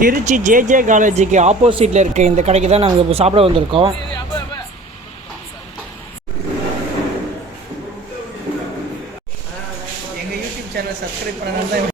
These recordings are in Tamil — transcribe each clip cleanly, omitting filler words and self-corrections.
திருச்சி ஜேஜே காலேஜுக்கு ஆப்போசிட்டில் இருக்க இந்த கடைக்கு தான் நாங்கள் இப்போ சாப்பிட வந்திருக்கோம். எங்கள் யூடியூப் சேனலை சப்ஸ்கிரைப் பண்ணணும் தான்.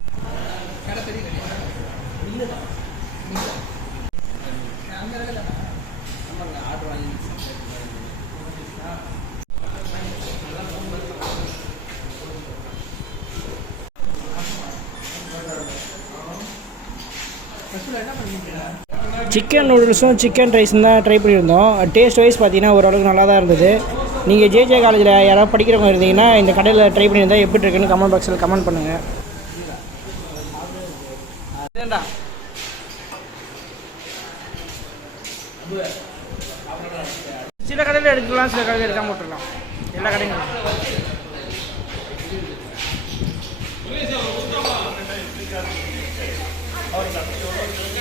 சிக்கன் நூடுல்ஸும் சிக்கன் ரைஸும் தான் ட்ரை பண்ணியிருந்தோம். டேஸ்ட் வைஸ் பார்த்தீங்கன்னா ஓரளவுக்கு நல்லா தான் இருந்தது. நீங்கள் ஜேஜே காலேஜில் யாராவது படிக்கிறவங்க இருந்தீங்கன்னா இந்த கடையில் ட்ரை பண்ணியிருந்தால் எப்படி இருக்குன்னு கமெண்ட் பாக்ஸில் கமெண்ட் பண்ணுங்கள். சில கடையில் எடுக்கலாம், சில கடையில் எடுக்காமல் விட்டுருலாம். எல்லா கடைகளும் அவர்